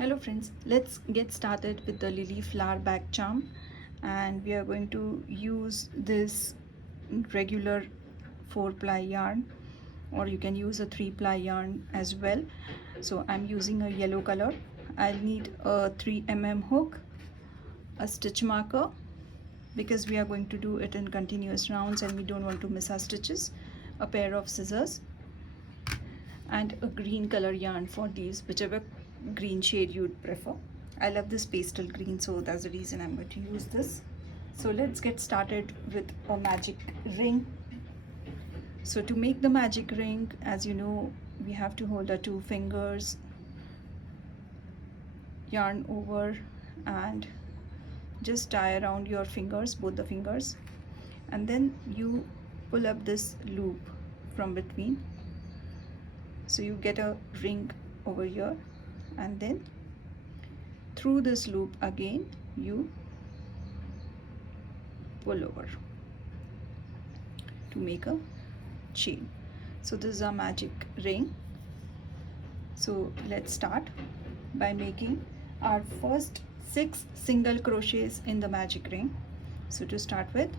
Hello friends, let's get started with the lily flower bag charm, and we are going to use this regular 4-ply yarn, or you can use a 3-ply yarn as well. So I'm using a yellow color. I'll need a 3 mm hook, a stitch marker because we are going to do it in continuous rounds and we don't want to miss our stitches, a pair of scissors, and a green color yarn for these, whichever green shade you'd prefer. I love this pastel green, so that's the reason I'm going to use this. So let's get started with a magic ring. So to make the magic ring, as you know, we have to hold our 2 fingers, yarn over, and just tie around your fingers, both the fingers, and then you pull up this loop from between, so you get a ring over here, and then through this loop again you pull over to make a chain. So this is our magic ring. So let's start by making our first 6 single crochets in the magic ring. So to start with,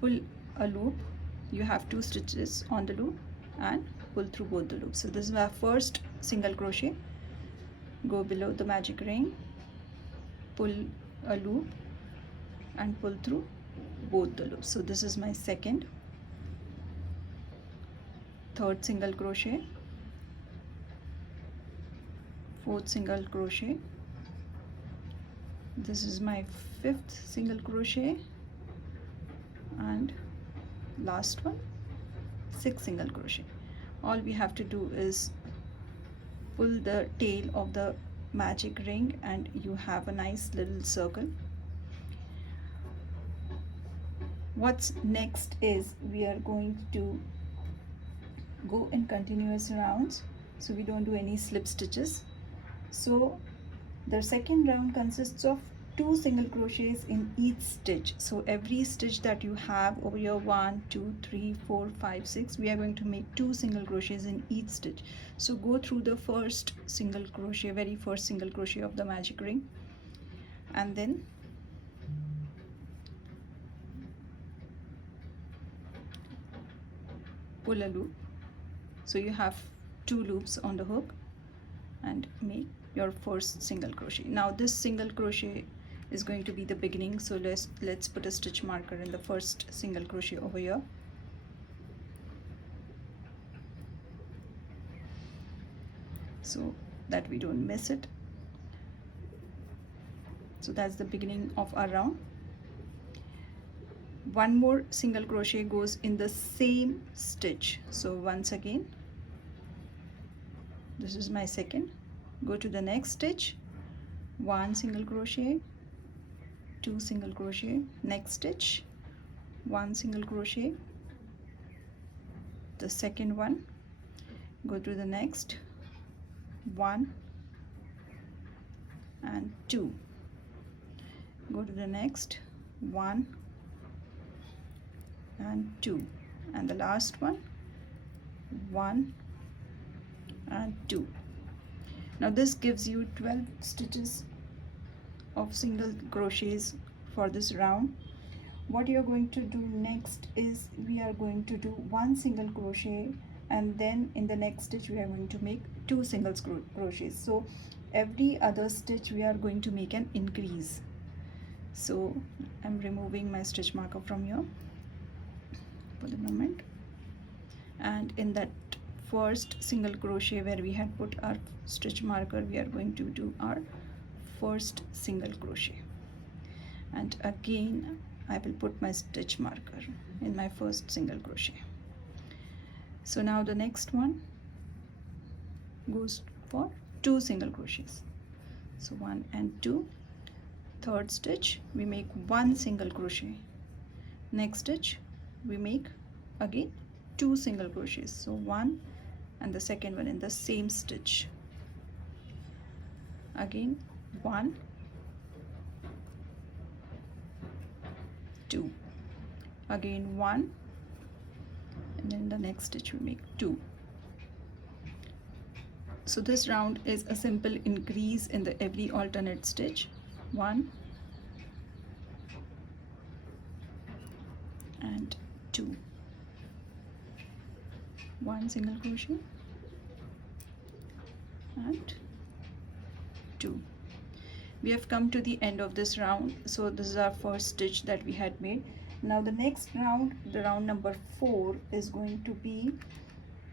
pull a loop. You have 2 stitches on the loop and pull through both the loops. So this is our first single crochet. Go below the magic ring, pull a loop and pull through both the loops. So this is my second, third single crochet, fourth single crochet, this is my 5th single crochet, and last one, 6th single crochet. All we have to do is pull the tail of the magic ring and you have a nice little circle. What's next is we are going to go in continuous rounds, so we don't do any slip stitches. So the second round consists of 2 single crochets in each stitch. So every stitch that you have over here, 1 2 3 4 5 6, we are going to make 2 single crochets in each stitch. So go through the first single crochet, very first single crochet of the magic ring, and then pull a loop. So you have 2 loops on the hook and make your first single crochet. Now this single crochet is going to be the beginning, so let's put a stitch marker in the first single crochet over here. So that we don't miss it. So that's the beginning of our round. One more single crochet goes in the same stitch. So once again, this is my second, go to the next stitch, 1 single crochet, 2 single crochet, next stitch, 1 single crochet, the second one, go to the next, 1 and 2, go to the next, 1 and 2, and the last one, 1 and 2. Now this gives you 12 stitches of single crochets for this round. What you're going to do next is we are going to do 1 single crochet, and then in the next stitch we are going to make 2 single crochets. So every other stitch we are going to make an increase. So I'm removing my stitch marker from here for the moment, and in that first single crochet where we had put our stitch marker, we are going to do our first single crochet, and again I will put my stitch marker in my first single crochet. So now the next one goes for 2 single crochets, so 1 and 2. Third stitch we make 1 single crochet, next stitch we make again 2 single crochets, so 1 and the second one in the same stitch, again 1 2, again 1, and then the next stitch we make 2, So this round is a simple increase in the every alternate stitch. 1 and 2, 1 single crochet and 2. We have come to the end of this round, so this is our first stitch that we had made. Now the next round, the round number 4, is going to be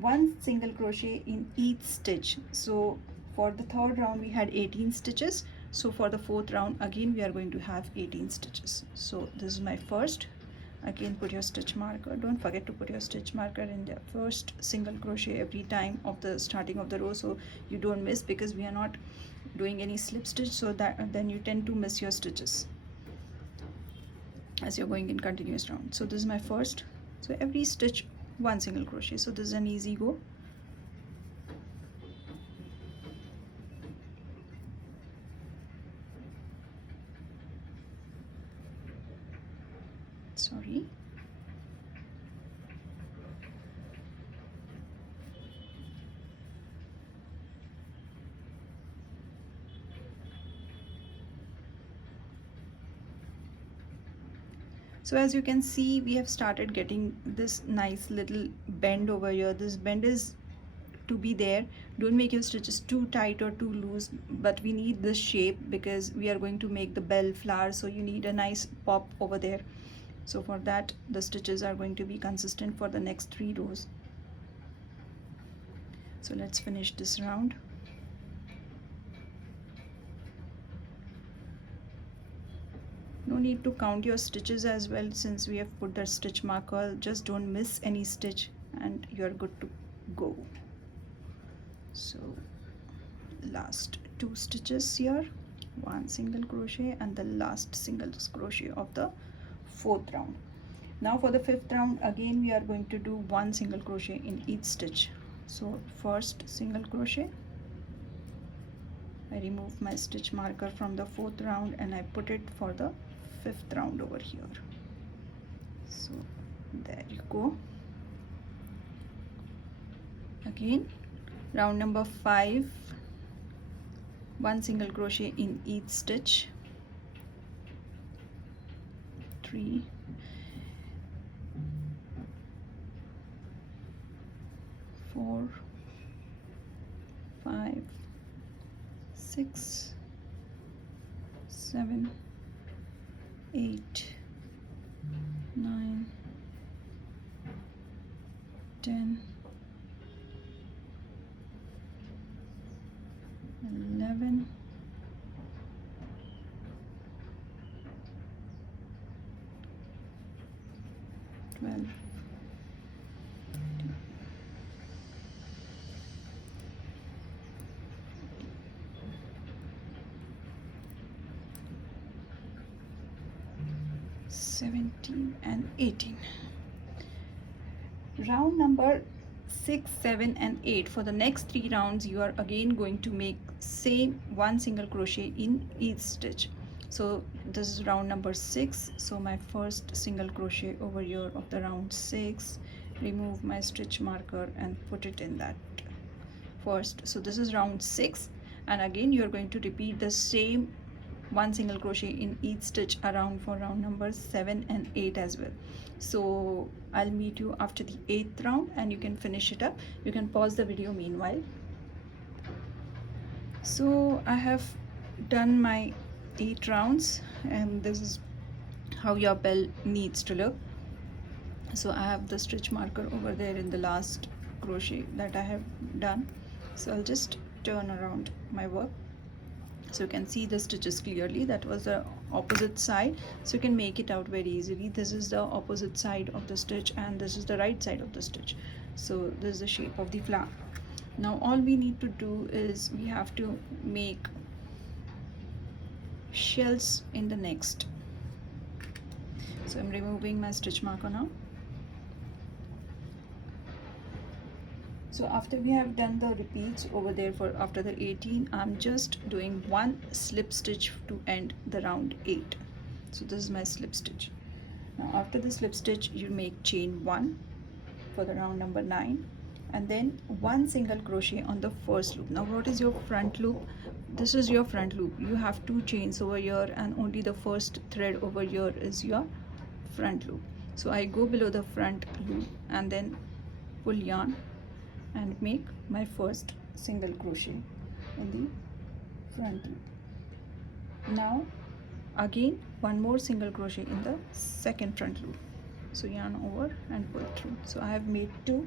1 single crochet in each stitch. So for the third round we had 18 stitches, so for the fourth round again we are going to have 18 stitches. So this is my first. Again, put your stitch marker. Don't forget to put your stitch marker in the first single crochet every time of the starting of the row, so you don't miss, because we are not doing any slip stitch, so that then you tend to miss your stitches as you're going in continuous round. So this is my first. So every stitch 1 single crochet. So this is an easy go. Sorry. So as you can see, we have started getting this nice little bend over here. This bend is to be there. Don't make your stitches too tight or too loose, but we need this shape because we are going to make the bell flower, so you need a nice pop over there. So for that, the stitches are going to be consistent for the next 3 rows. So let's finish this round. No need to count your stitches as well, since we have put the stitch marker. Just don't miss any stitch and you're good to go. So last 2 stitches here, 1 single crochet and the last single crochet of the 4th round. Now for the 5th round, again we are going to do 1 single crochet in each stitch. So first single crochet, I remove my stitch marker from the 4th round and I put it for the 5th round over here. So there you go. Again, round number 5, 1 single crochet in each stitch. 3, 4, 5, 6, 7, 8, 9, 10, 11, 12, 17 and 18. Round number 6, 7 and 8. For the next 3 rounds you are again going to make same 1 single crochet in each stitch. So this is round number 6. So my first single crochet over here of the round 6, remove my stitch marker and put it in that first. So this is round 6, and again you are going to repeat the same 1 single crochet in each stitch around for round number 7 and 8 as well. So I'll meet you after the 8th round and you can finish it up. You can pause the video meanwhile. So I have done my 8 rounds and this is how your bell needs to look. So I have the stitch marker over there in the last crochet that I have done. So I'll just turn around my work so you can see the stitches clearly. That was the opposite side, so you can make it out very easily. This is the opposite side of the stitch and this is the right side of the stitch. So this is the shape of the flower. Now all we need to do is we have to make shells in the next. So I'm removing my stitch marker now. So after we have done the repeats over there for after the 18, I'm just doing 1 slip stitch to end the round 8. So this is my slip stitch. Now after the slip stitch you make chain 1 for the round number 9, and then 1 single crochet on the first loop. Now what is your front loop? This is your front loop. You have 2 chains over here, and only the first thread over here is your front loop. So I go below the front loop and then pull yarn and make my first single crochet in the front loop. Now again 1 more single crochet in the second front loop. So yarn over and pull through. So I have made 2.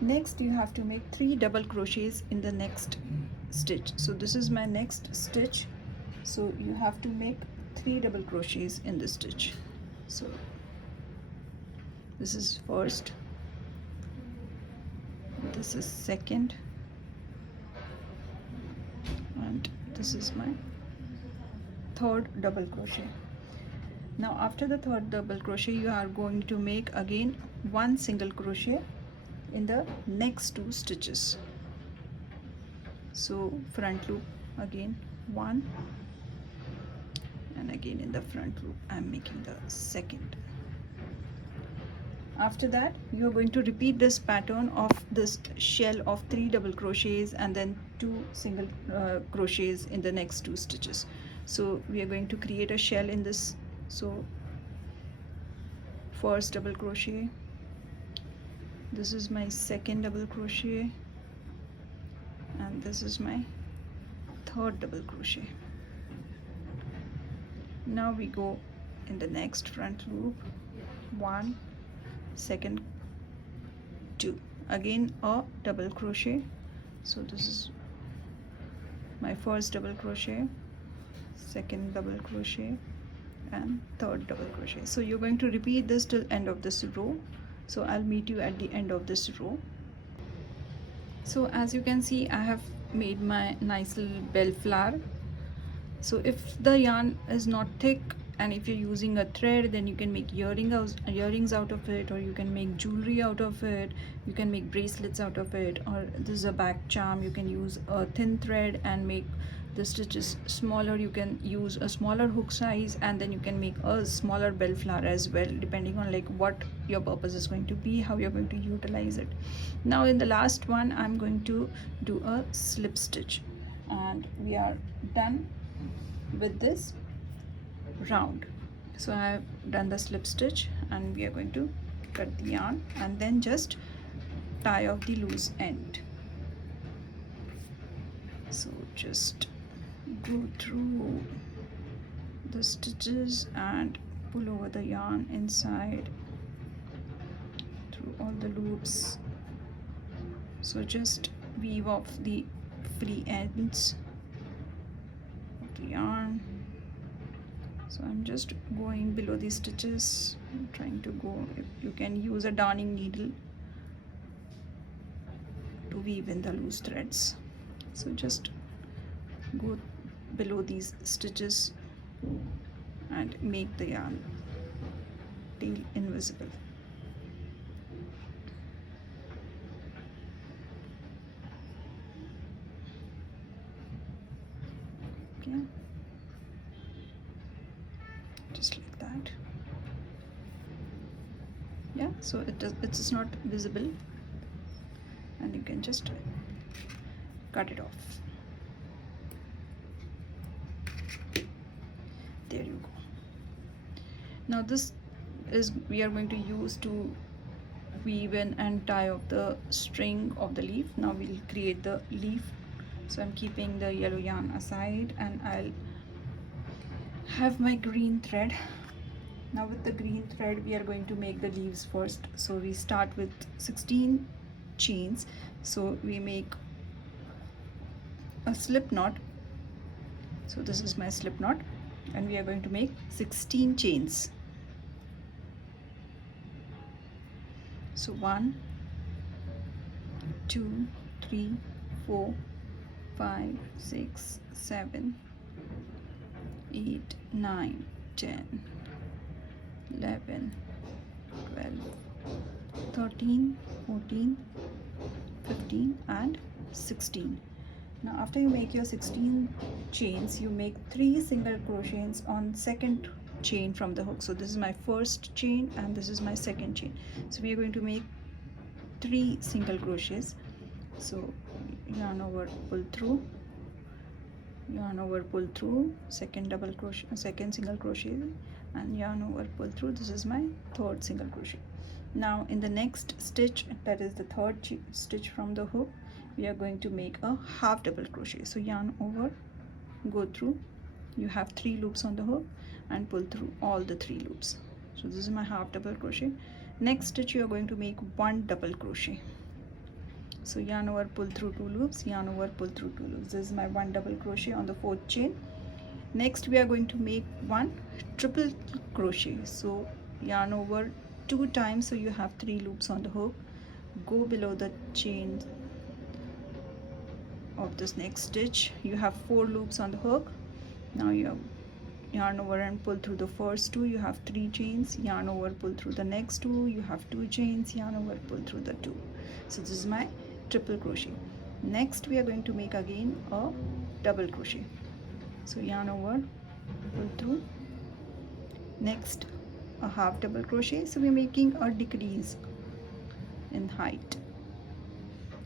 Next you have to make 3 double crochets in the next stitch. So this is my next stitch, so you have to make 3 double crochets in this stitch. So this is first, this is second, and this is my third double crochet. Now after the third double crochet you are going to make again 1 single crochet in the next 2 stitches. So front loop again 1, and again in the front loop I'm making the second. After that you are going to repeat this pattern of this shell of 3 double crochets and then 2 single crochets in the next 2 stitches. So we are going to create a shell in this. So first double crochet, this is my second double crochet, and this is my third double crochet. Now we go in the next front loop, 1, second, 2, again a double crochet. So this is my first double crochet, second double crochet, and third double crochet. So you're going to repeat this till end of this row. So I'll meet you at the end of this row. So as you can see, I have made my nice little bell flower. So if the yarn is not thick and if you're using a thread, then you can make earrings out of it, or you can make jewelry out of it, you can make bracelets out of it, or this is a back charm. You can use a thin thread and make the stitches smaller. You can use a smaller hook size, and then you can make a smaller bell flower as well, depending on like what your purpose is going to be, how you're going to utilize it. Now in the last one I'm going to do a slip stitch, and we are done with this round. So I have done the slip stitch, and we are going to cut the yarn and then just tie off the loose end. So just go through the stitches and pull over the yarn inside through all the loops. So just weave off the free ends of the yarn. So I'm just going below these stitches, I'm trying to go. If you can use a darning needle to weave in the loose threads. So just go below these stitches and make the yarn tail invisible. Okay, just like that. Yeah, so it's not visible, and you can just cut it off. There you go. Now this is we are going to use to weave in and tie up the string of the leaf. Now we'll create the leaf. So I'm keeping the yellow yarn aside, and I'll have my green thread. Now with the green thread we are going to make the leaves first. So we start with 16 chains. So we make a slip knot. So this is my slip knot, and we are going to make 16 chains. So 1, 2, 3, 4, 5, 6, 7, 8, 9, 10, 11, 12, 13, 14, 15 and 16. Now after you make your 16 chains, you make 3 single crochets on second chain from the hook. So this is my first chain and this is my second chain. So we are going to make 3 single crochets. So yarn over, pull through, yarn over, pull through, second double crochet, second single crochet, and yarn over, pull through. This is my third single crochet. Now in the next stitch, that is the third stitch from the hook, we are going to make a half double crochet. So yarn over, go through, you have 3 loops on the hook, and pull through all the 3 loops. So this is my half double crochet. Next stitch you are going to make 1 double crochet. So yarn over, pull through 2 loops, yarn over, pull through 2 loops. This is my 1 double crochet on the 4th chain. Next we are going to make 1 triple crochet. So yarn over 2 times, so you have 3 loops on the hook. Go below the chain of this next stitch, you have 4 loops on the hook. Now you yarn over and pull through the first 2, you have 3 chains, yarn over, pull through the next 2, you have 2 chains, yarn over, pull through the 2. So this is my triple crochet. Next we are going to make again a double crochet. So yarn over, pull through, next a half double crochet. So we are making a decrease in height.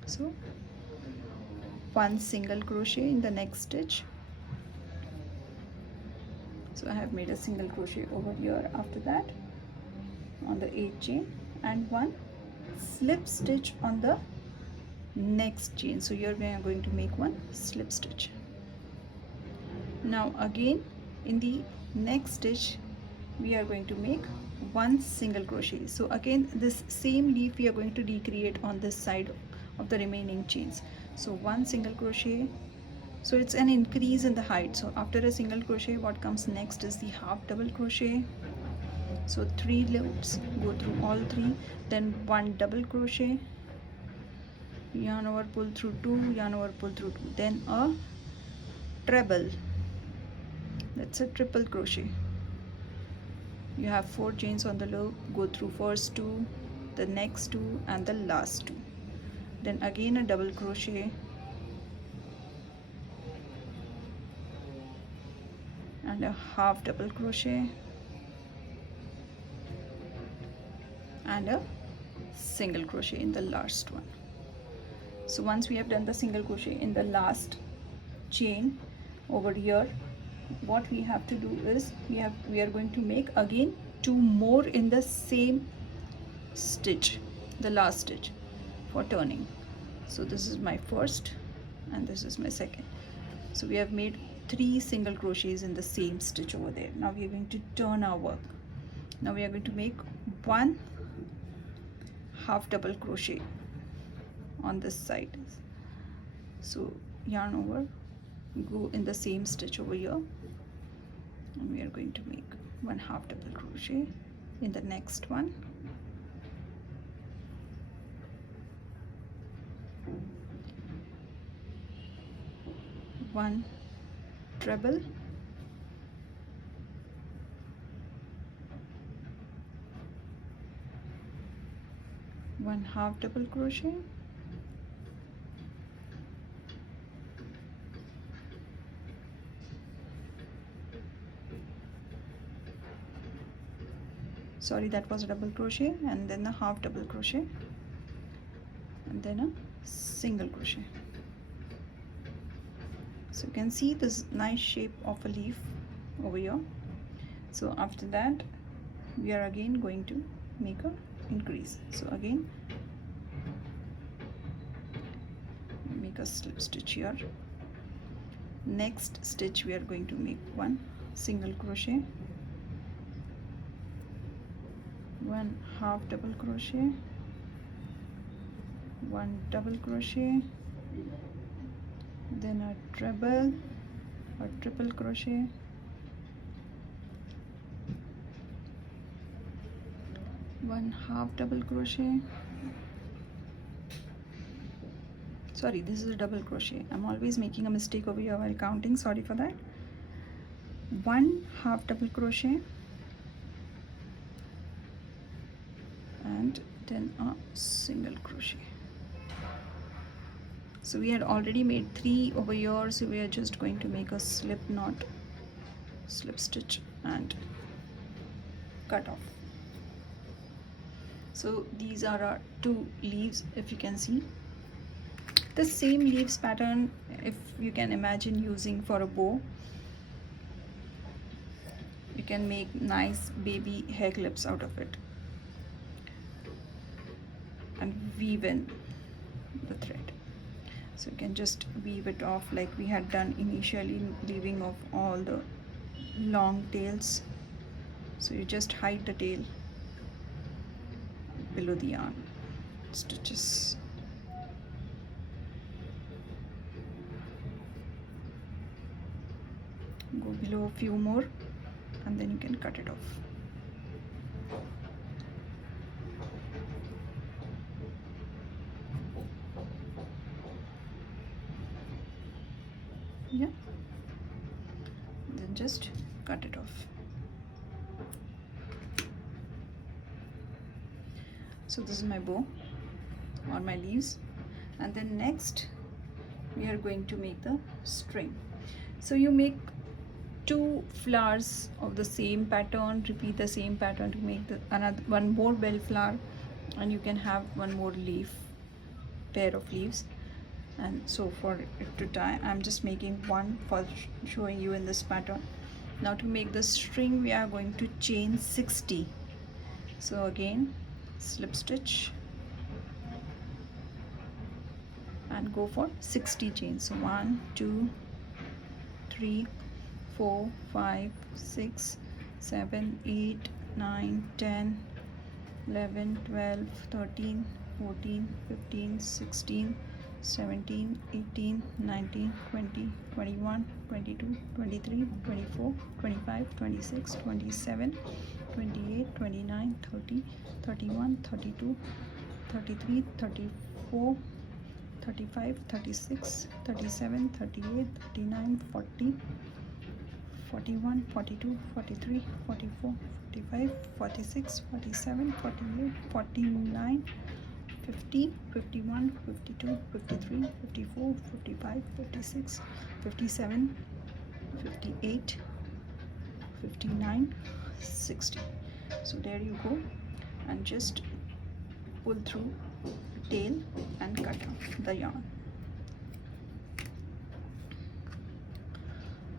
So 1 single crochet in the next stitch. So I have made a single crochet over here. After that, on the 8th chain, and 1 slip stitch on the next chain. So here we are going to make 1 slip stitch. Now again in the next stitch we are going to make 1 single crochet. So again this same leaf we are going to recreate on this side of the remaining chains. So 1 single crochet. So it's an increase in the height. So after a single crochet, what comes next is the half double crochet. So 3 loops, go through all 3, then 1 double crochet, yarn over, pull through 2, yarn over, pull through 2, then a treble. That's a triple crochet. You have 4 chains on the loop, go through first 2, the next 2, and the last 2. Then again a double crochet, and a half double crochet, and a single crochet in the last one. So once we have done the single crochet in the last chain over here, what we have to do is we are going to make again 2 more in the same stitch, the last stitch, for turning. So this is my first and this is my second. So we have made 3 single crochets in the same stitch over there. Now we are going to turn our work. Now we are going to make 1 half double crochet on this side. So yarn over, go in the same stitch over here, and we are going to make 1 half double crochet in the next one. One treble, one half double crochet, sorry, that was a double crochet, and then a half double crochet, and then a single crochet. So you can see this nice shape of a leaf over here. So after that we are again going to make a increase. So again make a slip stitch here. Next stitch we are going to make 1 single crochet, 1 half double crochet, 1 double crochet, then a treble or triple crochet, one half double crochet, sorry, this is a double crochet, I'm always making a mistake over here while counting, sorry for that. 1 half double crochet, and then a single crochet. So we had already made 3 over here, so we are just going to make a slip knot, slip stitch, and cut off. So these are our 2 leaves. If you can see the same leaves pattern, if you can imagine using for a bow, you can make nice baby hair clips out of it and weave in the thread. So you can just weave it off like we had done initially, leaving off all the long tails. So you just hide the tail below the yarn stitches. Go below a few more and then you can cut it off. Yeah, then just cut it off. So this is my bow or my leaves, and then next we are going to make the string. So you make 2 flowers of the same pattern, repeat the same pattern to make the another one more bell flower, and you can have one more leaf, pair of leaves. And so for it to tie, I'm just making one for showing you in this pattern. Now to make the string, we are going to chain 60. So again, slip stitch and go for 60 chains. So 1 2 3 4 5 6 7 8 9 10 11 12 13 14 15 16 17 18 19 20 21 22 23 24 25 26 27 28 29 30 31 32 33 34 35 36 37 38 39 40 41 42 43 44 45 46 47 48 49 50 51 52 53 54 55 56 57 58 59 60. So there you go, and just pull through tail and cut out the yarn.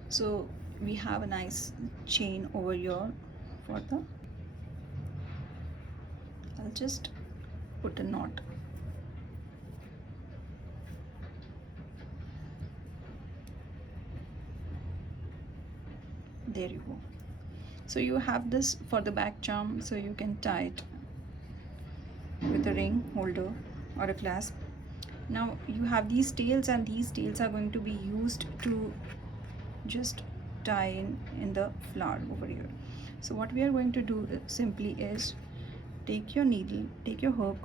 So we have a nice chain over here for the, I'll just put a knot. There you go. So you have this for the back charm, so you can tie it with a ring holder or a clasp. Now you have these tails, and these tails are going to be used to just tie in the flower over here. So what we are going to do simply is take your needle, take your hook,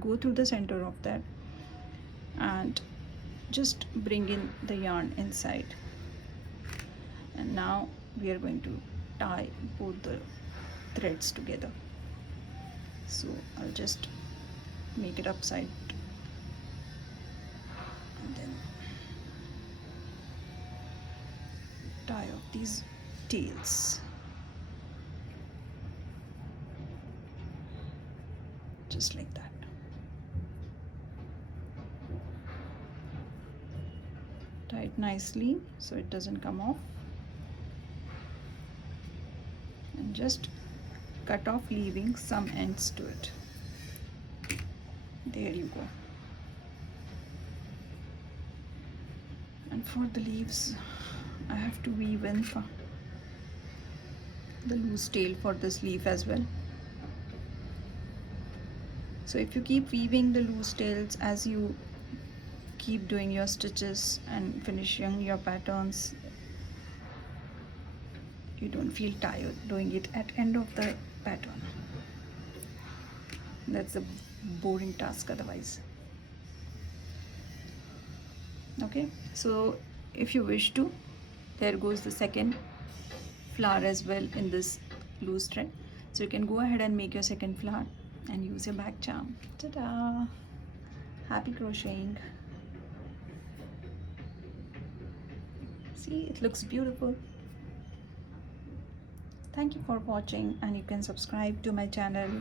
go through the center of that and just bring in the yarn inside. And now we are going to tie both the threads together. So I'll just make it upside and then tie off these tails. Just like that. Tie it nicely so it doesn't come off, and just cut off, leaving some ends to it. There you go. And for the leaves, I have to weave in the loose tail for this leaf as well. So if you keep weaving the loose tails as you keep doing your stitches and finishing your patterns, you don't feel tired doing it at end of the pattern. That's a boring task otherwise. Okay, so if you wish to, there goes the second flower as well in this loose thread. So you can go ahead and make your second flower and use your back charm. Ta-da! Happy crocheting. See, it looks beautiful. Thank you for watching, and you can subscribe to my channel